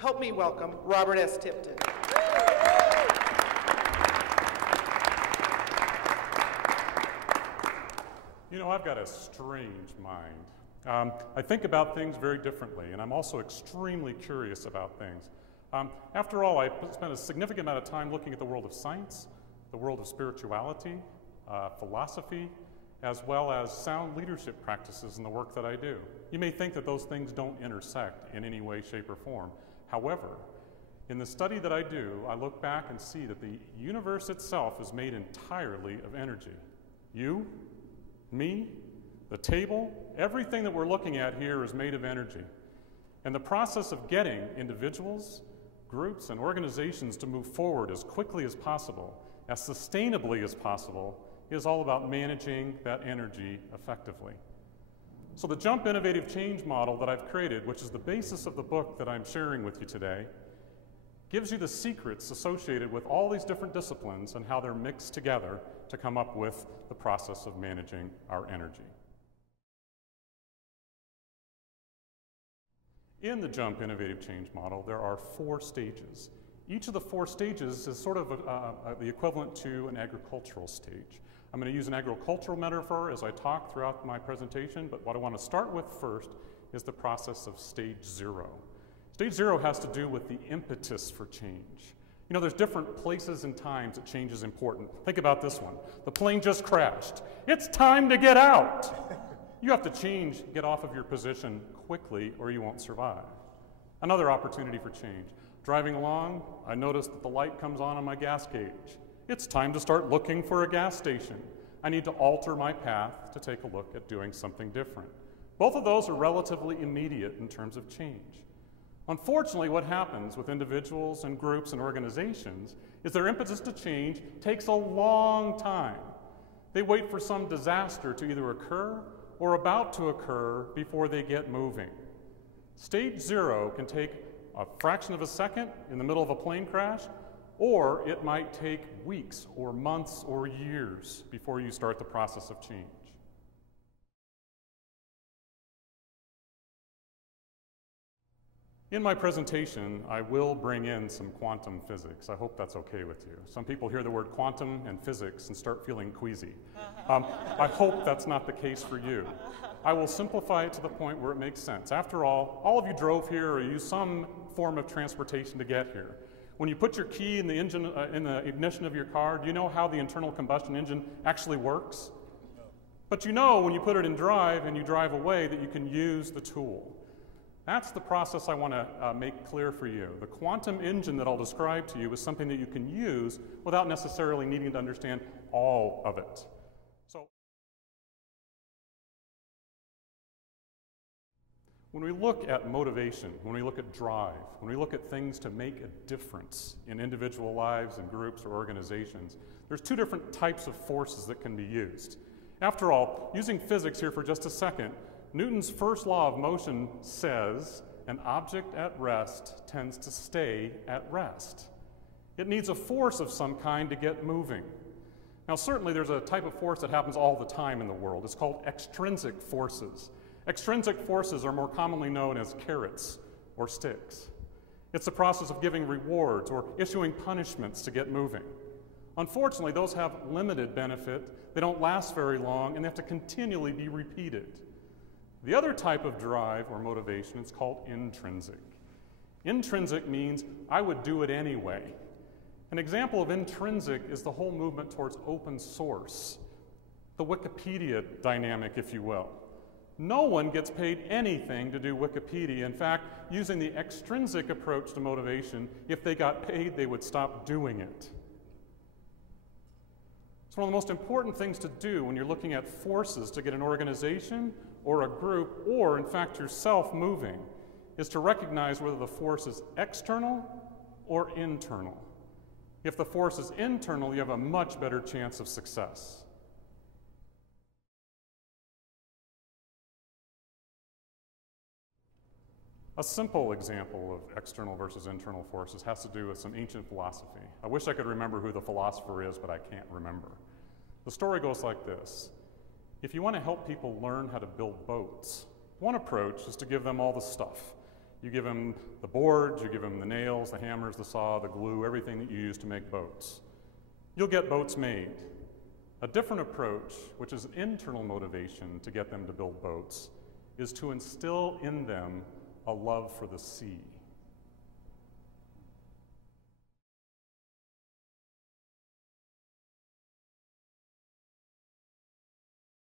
help me welcome Robert S. Tipton. You know, I've got a strange mind. I think about things very differently, and I'm also extremely curious about things. After all, I spent a significant amount of time looking at the world of science, the world of spirituality, philosophy, as well as sound leadership practices in the work that I do. You may think that those things don't intersect in any way, shape, or form. However, in the study that I do, I look back and see that the universe itself is made entirely of energy. You, me, the table, everything that we're looking at here is made of energy. And the process of getting individuals, groups, and organizations to move forward as quickly as possible, as sustainably as possible, is all about managing that energy effectively. So the JUMP Innovative Change model that I've created, which is the basis of the book that I'm sharing with you today, gives you the secrets associated with all these different disciplines and how they're mixed together to come up with the process of managing our energy. In the JUMP Innovative Change model, there are 4 stages. Each of the 4 stages is sort of the equivalent to an agricultural stage. I'm going to use an agricultural metaphor as I talk throughout my presentation, but what I want to start with first is the process of stage 0. Stage 0 has to do with the impetus for change. You know, there's different places and times that change is important. Think about this one. The plane just crashed. It's time to get out. You have to change, get off of your position quickly, or you won't survive. Another opportunity for change. Driving along, I noticed that the light comes on my gas gauge. It's time to start looking for a gas station. I need to alter my path to take a look at doing something different. Both of those are relatively immediate in terms of change. Unfortunately, what happens with individuals and groups and organizations is their impetus to change takes a long time. They wait for some disaster to either occur or about to occur before they get moving. Stage 0 can take a fraction of a second in the middle of a plane crash, or it might take weeks or months or years before you start the process of change. In my presentation, I will bring in some quantum physics. I hope that's okay with you. Some people hear the word quantum and physics and start feeling queasy. I hope that's not the case for you. I will simplify it to the point where it makes sense. After all of you drove here or used some form of transportation to get here. When you put your key in the engine, in the ignition of your car, do you know how the internal combustion engine actually works? No. But you know when you put it in drive and you drive away that you can use the tool. That's the process I want to make clear for you. The quantum engine that I'll describe to you is something that you can use without necessarily needing to understand all of it. So, when we look at motivation, when we look at drive, when we look at things to make a difference in individual lives and groups or organizations, there's 2 different types of forces that can be used. After all, using physics here for just a second, Newton's first law of motion says an object at rest tends to stay at rest. It needs a force of some kind to get moving. Now, certainly there's a type of force that happens all the time in the world. It's called extrinsic forces. Extrinsic forces are more commonly known as carrots or sticks. It's the process of giving rewards or issuing punishments to get moving. Unfortunately, those have limited benefit, they don't last very long, and they have to continually be repeated. The other type of drive or motivation is called intrinsic. Intrinsic means I would do it anyway. An example of intrinsic is the whole movement towards open source, the Wikipedia dynamic, if you will. No one gets paid anything to do Wikipedia. In fact, using the extrinsic approach to motivation, if they got paid, they would stop doing it. It's one of the most important things to do when you're looking at forces to get an organization or a group, or in fact yourself moving, is to recognize whether the force is external or internal. If the force is internal, you have a much better chance of success. A simple example of external versus internal forces has to do with some ancient philosophy. I wish I could remember who the philosopher is, but I can't remember. The story goes like this. If you want to help people learn how to build boats, one approach is to give them all the stuff. You give them the boards, you give them the nails, the hammers, the saw, the glue, everything that you use to make boats. You'll get boats made. A different approach, which is internal motivation to get them to build boats, is to instill in them a love for the sea.